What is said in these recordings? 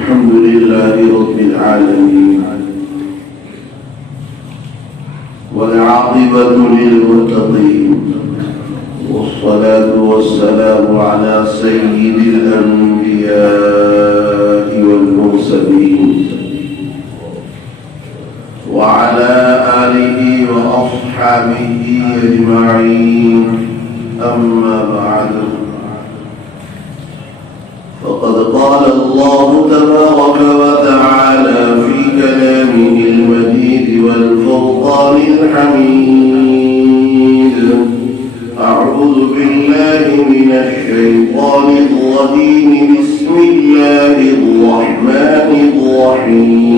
الحمد لله رب العالمين والعاقبة للمتقين والصلاة والسلام على سيد الأنبياء والمرسلين وعلى آله وأصحابه أجمعين أما بعد فقد قال الله تبارك وتعالى في كلامه المجيد والفرقان الحميد أعوذ بالله من الشيطان الرجيم بسم الله الرحمن الرحيم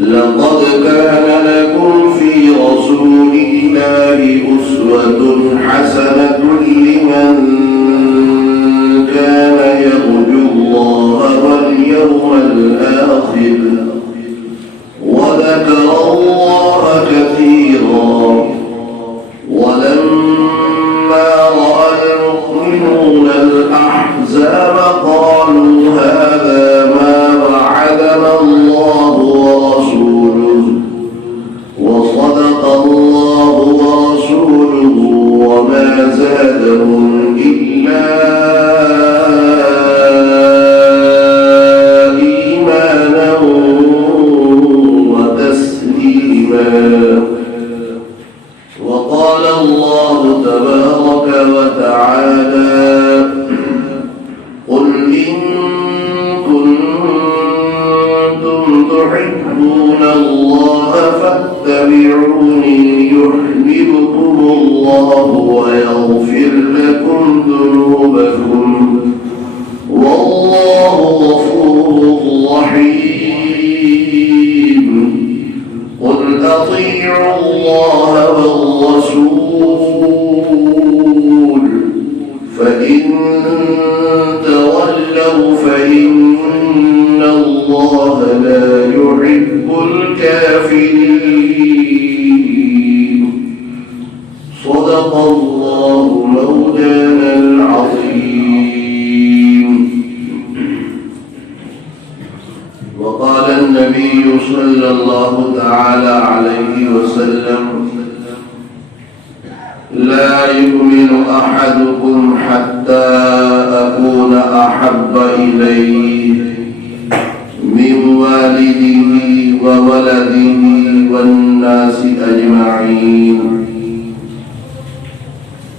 لقد كان لكم في رسول الله أسوة حسنة لمن كان يرجو الله واليوم الآخر وذكر الله كثيرا ولما رأى المؤمنون الأحزاب قالوا هذا ما وعدنا الله ورسوله وصدق الله ورسوله وما زادهم إلا إيمانا وتسليما وقال الله تبارك وتعالى قل إن كنتم تحبون الله فاتبعوني يحببكم الله ويغفر لكم ذنوبكم والله غفور رحيم قل أطيعوا الله والرسول فإن تولوا فإن الله لا يحب الكافرين صدق الله مولانا العظيم وقال النبي صلى الله تعالى عليه وسلم لا يؤمن أحدكم حتى أكون أحب إليه من والده وولده والناس أجمعين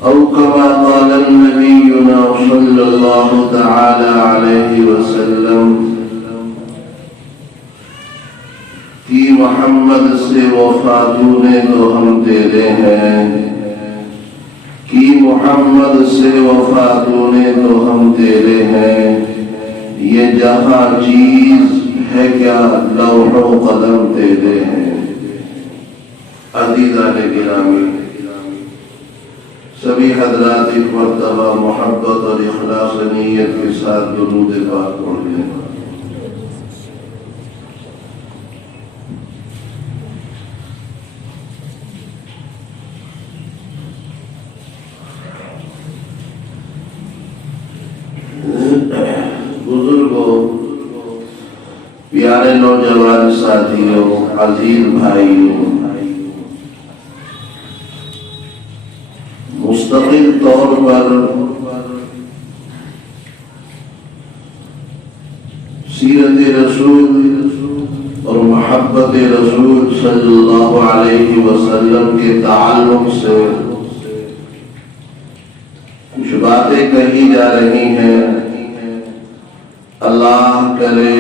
أو كما قال نبينا صلى الله تعالى عليه وسلم کہ محمد سے وفا تونے تو ہم تیرے ہیں کہ محمد سے وفا تونے تو ہم تیرے ہیں یہ جہاں چیز ہے کیا لوح و قلم تیرے ہیں عزیزان گرامی سبھی حضرات ایک مرتبہ محبت اور اخلاص نیت کے ساتھ درود پاک پڑھ لیں بزرگوں پیارے نوجوان ساتھیوں عزیز بھائیوں مستقل طور پر سیرت رسول اور محبت رسول صلی اللہ علیہ وسلم کے تعلق سے کچھ باتیں کہی جا رہی ہیں اللہ کرے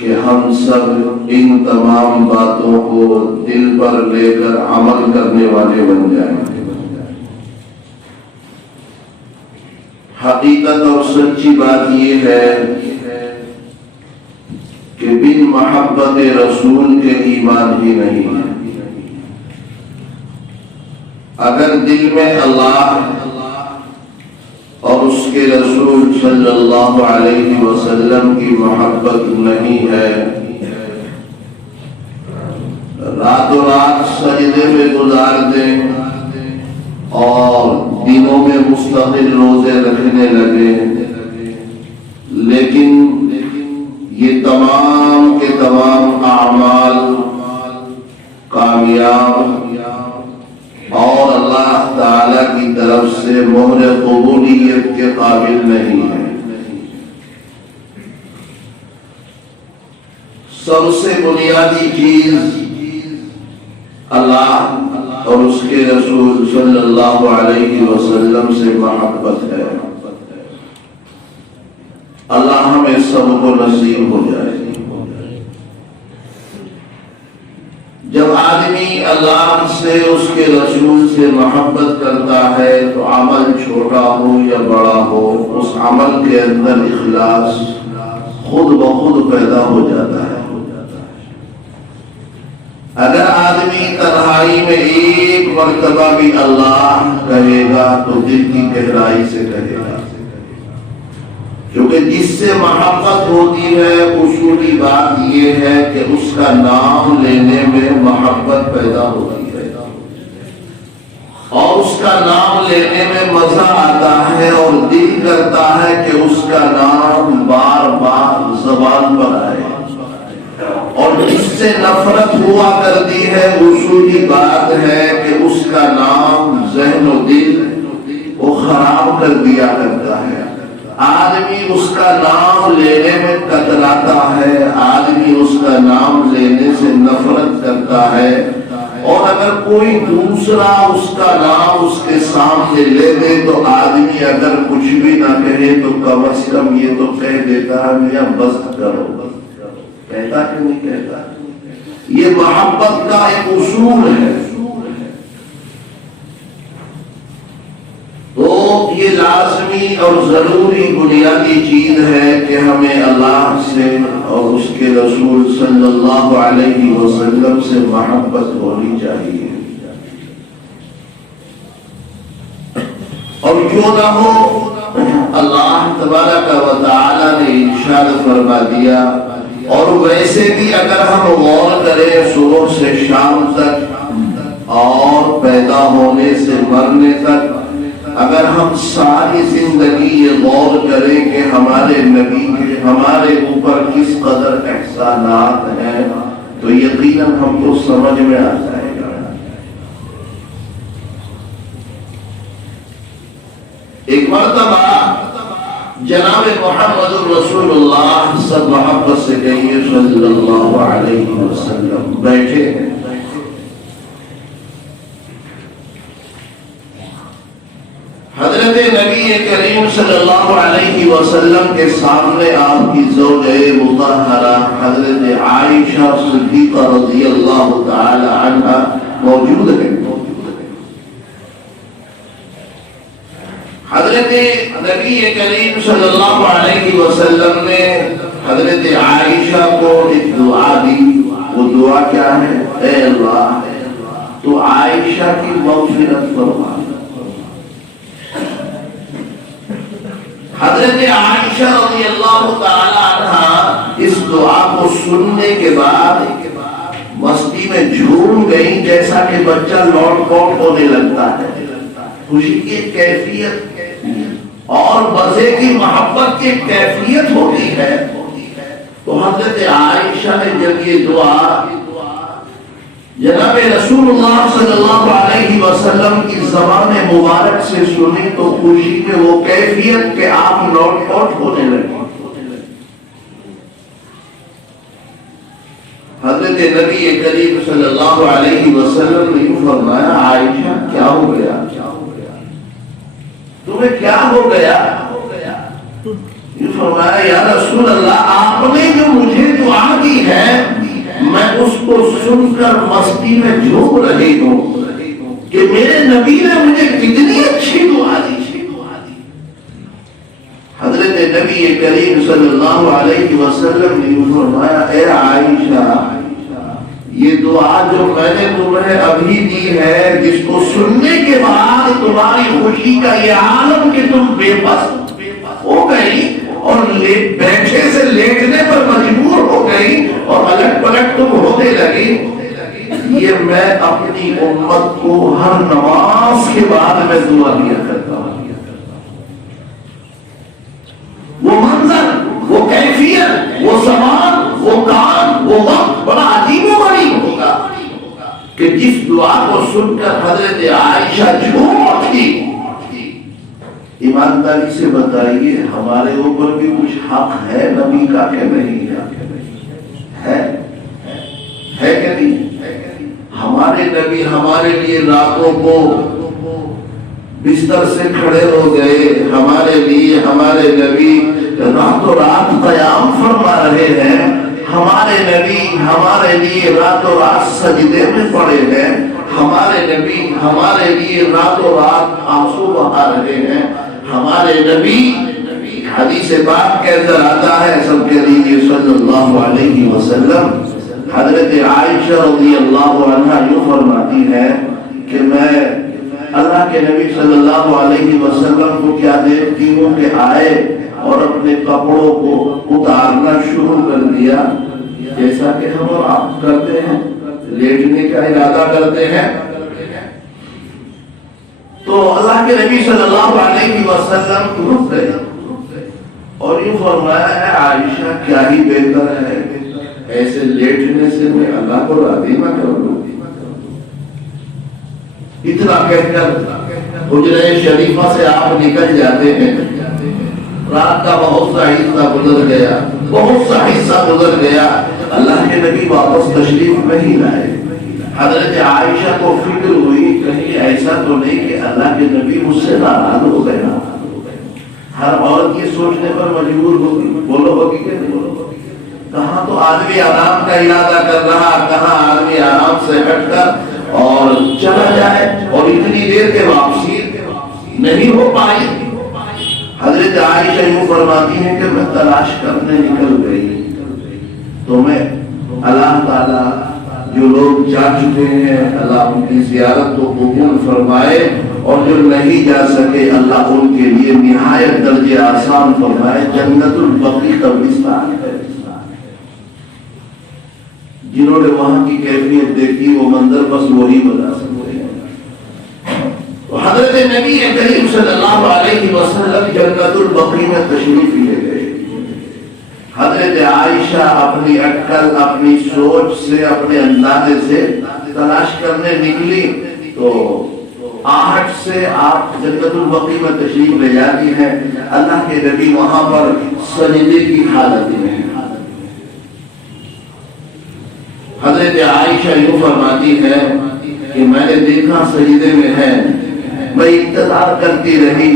کہ ہم سب ان تمام باتوں کو دل پر لے کر عمل کرنے والے بن جائیں حقیقت اور سچی بات یہ ہے کہ بن محبت رسول کے ایمان ہی نہیں ہے اگر دل میں اللہ اور اس کے رسول صلی اللہ علیہ وسلم کی محبت نہیں ہے راتوں رات سجدے میں گزار دیں اور دنوں میں مستقل روزے رکھنے لگے، لیکن یہ تمام کے تمام اعمال کامیاب اور اللہ تعالی کی طرف سے مہر قبولیت کے قابل نہیں ہے۔ سب سے بنیادی چیز اللہ اور اس کے رسول صلی اللہ علیہ وسلم سے محبت ہے۔ اللہ ہمیں سب کو نصیب ہو جائے۔ جب آدمی اللہ سے، اس کے رسول سے محبت کرتا ہے تو عمل چھوٹا ہو یا بڑا ہو، اس عمل کے اندر اخلاص خود بخود پیدا ہو جاتا ہے۔ اگر آدمی تنہائی میں ایک مرتبہ بھی اللہ کہے گا تو دل کی گہرائی سے کہے گا، کیونکہ جس سے محبت ہوتی ہے اصولی بات یہ ہے کہ اس کا نام لینے میں محبت پیدا ہوتی ہے اور اس کا نام لینے میں مزہ آتا ہے اور دل کرتا ہے کہ اس کا نام بار بار زبان پر آئے، اور جس سے نفرت ہوا کرتی ہے اصولی بات ہے کہ اس کا نام ذہن و دل وہ خراب کر دیا کرتا ہے۔ آدمی اس کا نام لینے میں کتراتا ہے، آدمی اس کا نام لینے سے نفرت کرتا ہے، اور اگر کوئی دوسرا اس کا نام اس کے سامنے لے دے تو آدمی اگر کچھ بھی نہ کہے تو کم از کم یہ تو کہہ دیتا ہے میاں بس کرو، کہتا کہ نہیں کہتا؟ یہ محبت کا ایک اصول ہے۔ تو یہ لازمی اور ضروری بنیادی چیز ہے کہ ہمیں اللہ سے اور اس کے رسول صلی اللہ علیہ وسلم سے محبت ہونی چاہیے، اور کیوں نہ ہو اللہ تبارک و تعالی نے ارشاد فرما دیا، اور ویسے بھی اگر ہم غور کریں صبح سے شام تک اور پیدا ہونے سے مرنے تک، اگر ہم ساری زندگی یہ غور کریں کہ ہمارے نبی کے ہمارے اوپر کس قدر احسانات ہیں تو یقیناً ہم کو سمجھ میں آ جائے گا۔ ایک مرتبہ جناب محمد رسول اللہ سب محبت سے کہیے صلی اللہ علیہ وسلم بیٹھے ہیں، حضرت نبی کریم صلی اللہ علیہ وسلم کے سامنے آپ کی زوجہ مطہرہ حضرت عائشہ صدیقہ رضی اللہ تعالی عنہا موجود ہے۔ حضرت نبی کریم صلی اللہ علیہ وسلم نے حضرت عائشہ کو ایک دعا دی، وہ دعا کیا ہے؟ اے اللہ تو عائشہ کی مغفرت فرما۔ حضرت عائشہ رضی اللہ تعالی عنہا اس دعا کو سننے کے بعد مستی میں جھوم گئی، جیسا کہ بچہ لوٹ پوٹ ہونے لگتا ہے۔ خوشی کی ایک کیفیت اور مزے کی محبت کی ایک کیفیت ہوتی ہے۔ تو حضرت عائشہ نے جب یہ دعا جناب رسول اللہ صلی اللہ علیہ وسلم کی زبان مبارک سے سنی تو خوشی میں وہ کیفیت کہ آپ لوٹ پوٹ ہونے لگے۔ حضرت نبی کریم صلی اللہ علیہ وسلم نے یوں فرمایا، عائشہ کیا ہو گیا؟ تمہیں کیا ہو گیا؟ یوں فرمایا، یا رسول اللہ آپ نے جو مجھے دعا دی ہے میں اس کو سن کر مستی میں جھوم رہی ہوں کہ میرے نبی نے مجھے کتنی اچھی دعا دی۔ حضرت نبی کریم صلی اللہ علیہ وسلم نے فرمایا، اے عائشہ یہ دعا جو میں نے تمہیں ابھی دی ہے، جس کو سننے کے بعد تمہاری خوشی کا یہ عالم کہ تم بے بس ہو گئی اور بیٹھے سے لیٹنے پر مجبور ہو گئی اور الٹ پلٹ تم ہونے لگی، یہ میں اپنی امت کو ہر نماز نفس کے بعد میں دعا کیا کرتا ہوں. وہ منظر، وہ کیفیت، وہ زمان، وہ کام، وہ وقت بڑا عجیب و غریب ہوگا کہ جس دعا کو سن کر حضرت عائشہ جھوم اٹھی. ایمانداری سے بتائیے ہمارے اوپر بھی کچھ حق ہے نبی کا کہ نہیں ہے؟ ہے کہ نہیں؟ ہمارے نبی ہمارے لیے راتوں کو بستر سے کھڑے ہو گئے. ہمارے لیے ہمارے نبی راتوں رات قیام فرما رہے ہیں. ہمارے نبی ہمارے لیے راتوں رات سجدے میں پڑے ہیں. ہمارے نبی ہمارے لیے راتوں رات آنسو بہا رہے ہیں. ہمارے نبی حدیث پاک کے اندر آتا ہے سب کے لیے صلی اللہ علیہ وسلم. حضرت عائشہ رضی اللہ عنہا یوں فرماتی ہے کہ میں اللہ کے نبی صلی اللہ علیہ وسلم کو کیا دیکھتی ہوں کہ آئے اور اپنے کپڑوں کو اتارنا شروع کر دیا جیسا کہ ہم اور آپ کرتے ہیں, لیٹنے کا ارادہ کرتے ہیں. تو اللہ کے نبی صلی اللہ علیہ وسلم رک گئے اور یہ فرمایا ہے عائشہ کیا ہی بہتر ہے ایسے لیٹنے سے میں اللہ کو راضی نہ کر دوں. اتنا کہہ کر حجرہ شریفہ سے آپ نکل جاتے ہیں. رات کا بہت سا حصہ گزر گیا, بہت سا حصہ گزر گیا, اللہ کے نبی واپس تشریف نہیں لائے. حضرت عائشہ کو فکر ہوئی کہیں ایسا تو نہیں کہ اللہ کے نبی مجھ سے ناراض ہو گیا. ہر عورت یہ سوچنے پر مجبور ہوگی, بولو ہوگی کہ نہیں؟ کہاں تو آدمی آرام کا ارادہ کر رہا, کہاں آدمی آرام سے ہٹ کر اور چلا جائے اور اتنی دیر کے واپسی نہیں ہو پائی. حضرت عائشہ یوں فرماتی ہیں کہ میں تلاش کرنے نکل گئی تو میں اللہ تعالیٰ جو لوگ جا چکے ہیں اللہ ان کی زیارت کو قبول فرمائے اور جو نہیں جا سکے اللہ ان کے لیے نہایت درجے آسان فرمائے. جنت البقیع قبرستان ہے. جنہوں نے وہاں کی کیفیت دیکھی وہ منظر بس وہی بتا سکتے ہیں. حضرت نبی کریم صلی اللہ علیہ وسلم جنت البقیع میں تشریف لے گئے. حضرت عائشہ اپنی عقل, اپنی سوچ سے, اپنے اندازے سے تلاش کرنے نکلی تو آہٹ سے آپ جنت البقیع میں تشریف لے جاتی ہیں. اللہ کے نبی وہاں پر سجدے کی حالت میں ہیں. حضرت عائشہ یوں فرماتی ہے کہ میں نے دیکھا سجدے میں ہے, میں انتظار کرتی رہی,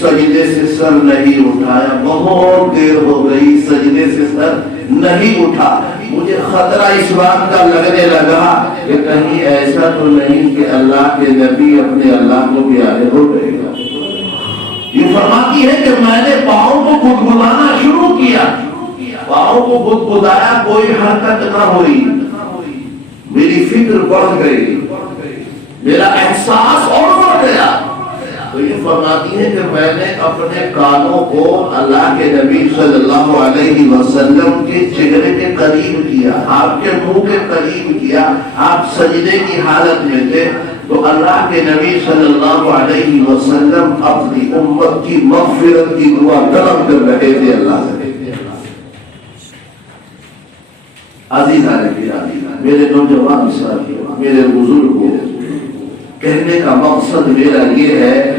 سجدے سے سر نہیں اٹھایا. بہت دیر ہو گئی, سجدے سے سر نہیں اٹھا. مجھے خطرہ اس بات کا لگنے لگا کہ کہیں ایسا تو نہیں کہ اللہ کے نبی اپنے اللہ کو پیارے ہو گئے گا. یہ فرماتی ہے کہ میں نے پاؤں کو گدگدانا شروع کیا, پاؤں کو گدگدایا, کوئی حرکت نہ ہوئی. میری فکر بڑھ گئی, میرا احساس اور بڑھ گیا. تو یہ فرماتی ہے کہ میں نے اپنے کانوں کو اللہ کے نبی صلی اللہ علیہ وسلم کے چہرے کے قریب کیا, آپ کے منہ کے قریب کیا. آپ سجدے کی حالت میں تھے تو اللہ کے نبی صلی اللہ علیہ وسلم اپنی امت کی مغفرت کی دعا طلب کر رہے تھے اللہ سے. عزیزان گرامی, میرے نوجوان ساتھیوں, میرے بزرگوں, کہنے کا مقصد میرا یہ ہے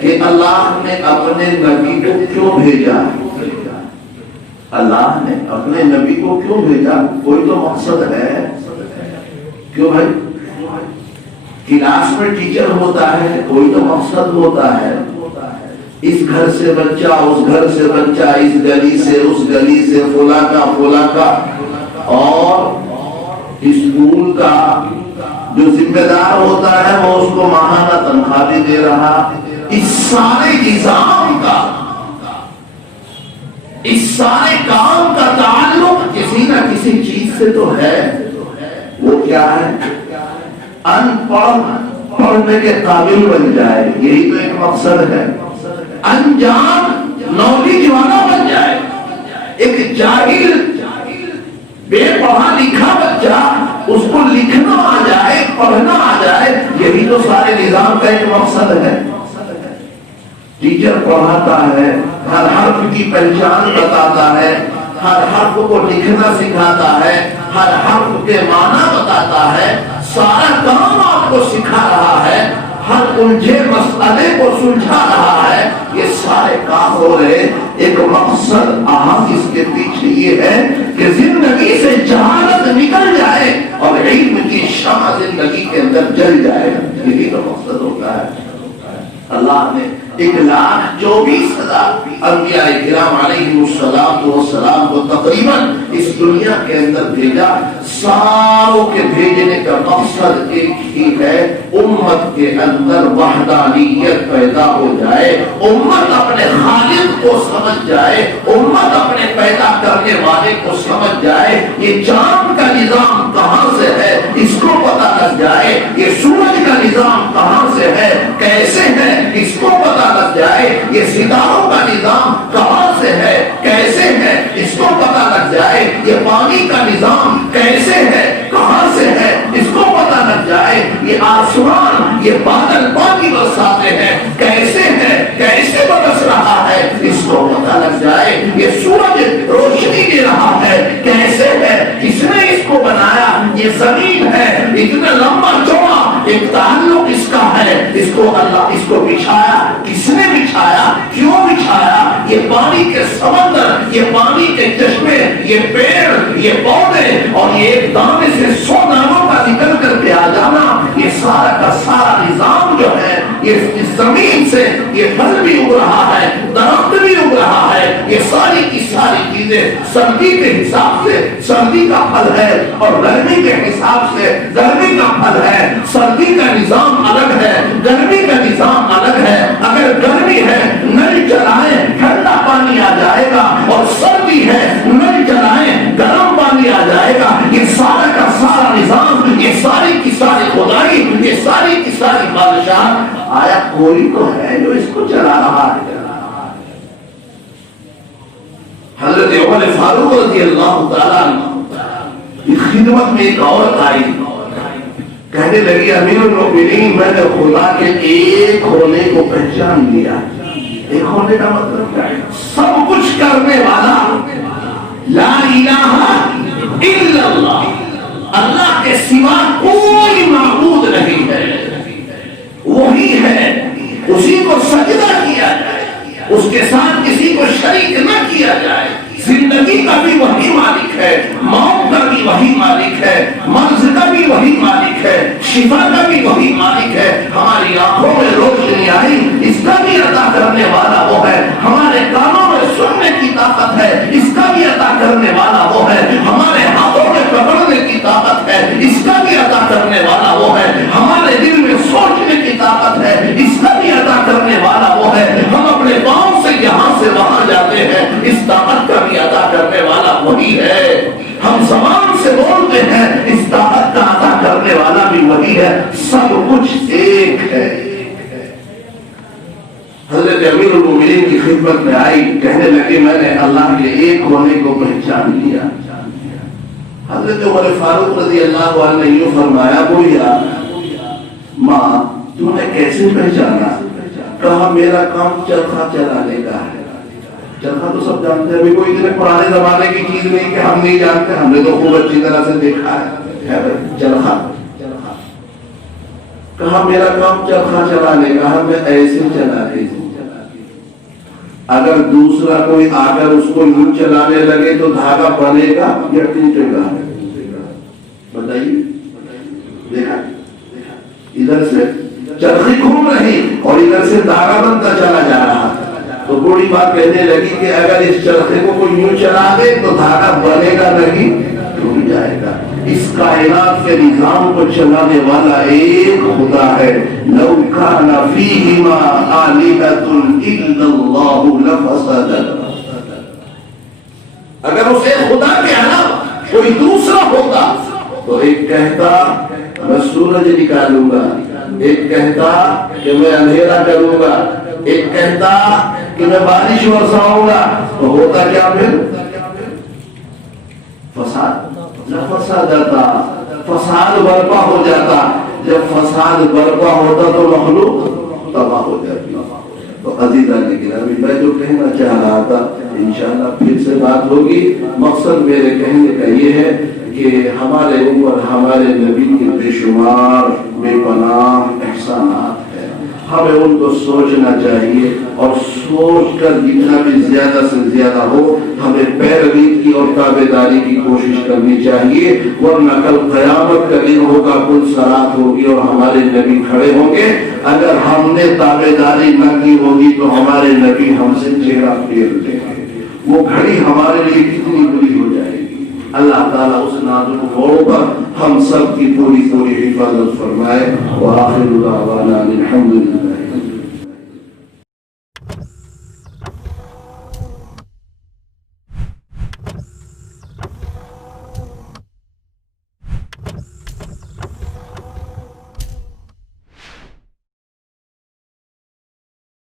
کہ اللہ نے اپنے نبی کو کیوں بھیجا. اللہ نے اپنے نبی کو کیوں بھیجا, کوئی تو مقصد ہے. کیوں بھائی؟ کلاس میں ٹیچر ہوتا ہے, کوئی تو مقصد ہوتا ہے. اس گھر سے بچہ, اس گھر سے بچہ, اس گلی سے اس گلی سے, فلاں کا فلاں کا, اور اسکول کا جو ذمہ دار ہوتا ہے وہ اس کو ماہانہ تنخواہ بھی دے رہا. اس سارے نظام کا, اس سارے کام کا تعلق کسی نہ کسی چیز سے تو ہے. وہ کیا ہے؟ ان پڑھ پڑھنے کے قابل بن جائے, یہی تو ایک مقصد ہے. انجان نالج والا بن جائے. ایک جاہل بے پڑھا لکھا بچہ اس کو لکھنا آ جائے, پڑھنا آ جائے, یہی تو تو سارے نظام کا ایک مقصد ہے. ٹیچر پڑھاتا ہے، ہر حرف کی پہچان بتاتا ہے، ہر حرف کو لکھنا سکھاتا ہے، ہر حرف کے معنی بتاتا ہے، سارا کام آپ کو سکھا رہا ہے، ہر الجھے مسئلے کو سلجھا رہا ہے. یہ سارے کام ہو رہے ایک مقصد اہم اس کے پیچھے یہ ہے کہ زندگی سے جہالت نکل جائے اور علم کی شمع زندگی کے اندر جل جائے. یہی تو مقصد ہوتا ہے. اللہ نے 1,24,000 انبیاء کرام علیہ السلام کو تقریباً اس دنیا کے اندر بھیجا. ساروں کے بھیجنے کا مقصد ایک ہی ہے، امت کے اندر وحدانیت پیدا ہو جائے، امت اپنے خالق کو سمجھ جائے، امت اپنے پیدا کرنے والے کو سمجھ جائے. یہ چاند کا نظام کہاں سے ہے اس کو پتہ لگ جائے، یہ سورج کا نظام کہاں سے ہے کیسے ہے اس کو پتہ لگ جائے، یہ ستاروں کا نظام کہاں سے ہے کیسے ہے اس کو پتہ لگ جائے، یہ پانی کا نظام کیسے ہے کہاں سے ہے اس کو پتہ لگ جائے، یہ آسمان یہ بادل پانی برساتے ہیں کیسے ہے کیسے برس رہا ہے اس کو پتہ لگ جائے، یہ سورج روشنی دے رہا ہے کیسے ہے کس نے اس کو بنایا، یہ زمین ہے اتنا لمبا چوڑا ایک تعلق اس کا ہے، اس کو اللہ اس کو بچھایا کس نے بچھایا کیوں بچھایا، یہ پانی کے سمندر یہ پانی کے چشمے یہ پیڑ یہ پودے اور یہ ایک دانے سے 100 دانوں کا نکل کر کے آ جانا، یہ سارا کا سارا نظام جو ہے یہ زمین سے یہ پھل بھی اگ رہا ہے درخت بھی اگ رہا ہے، یہ ساری کی ساری چیزیں سردی کے حساب سے سردی کا پھل ہے اور گرمی کے حساب سے گرمی کا پھل ہے. سردی کا نظام الگ ہے گرمی کا نظام الگ ہے. اگر گرمی ہے نل چلائیں ٹھنڈا پانی آ جائے گا اور سردی ہے نل چلائیں گرم پانی آ جائے گا. یہ سارا کا سارا نظام یہ ساری کی ساری خدائی یہ ساری کی ساری بادشاہ آیا کوئی تو ہے جو اس کو چلا رہا ہے. حضرت عمر فاروق رضی اللہ تعالیٰ عنہ خدمت میں ایک عورت آئی کہنے لگی امیر المؤمنین میں نے خدا کے ایک ہونے کو پہچان لیا. ایک ہونے کا مطلب کیا ہے؟ سب کچھ کرنے والا لا الہ الا اللہ، اللہ کے سوا کوئی معبود نہیں ہے، وہی ہے، اسی کو سجدہ کیا جائے، اس کے ساتھ کسی کو شریک نہ کیا جائے. زندگی کا بھی وہی مالک ہے، موت کا بھی وہی مالک ہے، مرض کا بھی وہی مالک ہے، شفا کا بھی وہی مالک ہے. ہماری آنکھوں میں روشنی آئی اس کا بھی عطا کرنے والا وہ ہے، ہمارے کانوں میں سننے کی طاقت ہے اس کا بھی عطا کرنے والا وہ ہے، ہمارے ہاتھوں میں پکڑنے کی طاقت ہے اس کا بھی عطا کرنے والا وہ ہے، ہمارے دل میں سوچنے کی طاقت ہے اس کا بھی عطا کرنے والا وہ ہے. ہم اپنے پاؤں سے یہاں سے وہاں جاتے ہیں اس طاقت کا بھی عطا کرنے والا وہی ہے. ہم زبان سے بولتے ہیں اس طاقت کا عطا کرنے والا بھی وہی ہے. سب کچھ ایک ہے. حضرت امیر المؤمنین کی خدمت میں آئی کہنے لگی میں نے اللہ کے ایک ہونے کو پہچان لیا. حضرت عمر فاروق رضی اللہ عنہ نے یوں فرمایا بولیا ماں تم نے کیسے پہچانا؟ کہا میرا کام چرخا چلانے کا ہے. چرخا تو سب جانتے ہیں، کوئی اتنے پرانے زمانے کی چیز نہیں کہ ہم نہیں جانتے، ہم نے تو خوب اچھی طرح سے دیکھا ہے. چرخا کہا میرا کام چرخا چلانے کا ہے، میں ایسے چلا رہی ہوں. اگر دوسرا کوئی آ کر اس کو یوں چلانے لگے تو دھاگا بنے گا یا ٹوٹے گا؟ بتائیے. دیکھا ادھر سے چرخی گھوم رہی اور ادھر سے دھاگا بنتا چلا جا رہا. تو بڑی بات کہنے لگی کہ اگر اس چرخے کو کوئی یوں چلا دے تو دھاگا بنے گا نہیں ٹوٹ جائے گا. اس کائنات کے نظام کو چلانے والا ایک خدا ہے. لو کان فیہما آلہۃ الا اللہ لفسدتا. اگر اسے خدا کے علاوہ کوئی دوسرا ہوتا تو ایک کہتا میں سورج نکالوں گا، ایک کہتا کہ میں اندھیرا کروں گا، ایک کہتا کہ میں بارش برساؤں گا. تو ہوتا کیا پھر؟ فساد برپا ہو جاتا. جب فساد برپا ہوتا تو مخلوق تباہ ہو جاتی. تو عزیزان گرامی، میں جو کہنا چاہ رہا تھا انشاءاللہ پھر سے بات ہوگی. مقصد میرے کہنے کا یہ ہے کہ ہمارے اوپر ہمارے نبی کے بے شمار بے پناہ احسانات ہیں. ہمیں ان کو سوچنا چاہیے اور سوچ کر جتنا بھی زیادہ سے زیادہ ہو ہمیں پیروی کی اور تابعداری کی کوشش کرنی چاہیے. ورنہ کل قیامت کا دن ہوگا، کل صراط ہوگی اور ہمارے نبی کھڑے ہوں گے. اگر ہم نے تابعداری نہ کی ہوگی تو ہمارے نبی ہم سے چہرہ پھیر لیں گے. وہ گھڑی ہمارے لیے کتنی بری ہو جائے گی. اللہ تعالیٰ اس نازک موڑ پر ہم سب کی پوری حفاظت فرمائے. وآخر دعوانا الحمدللہ.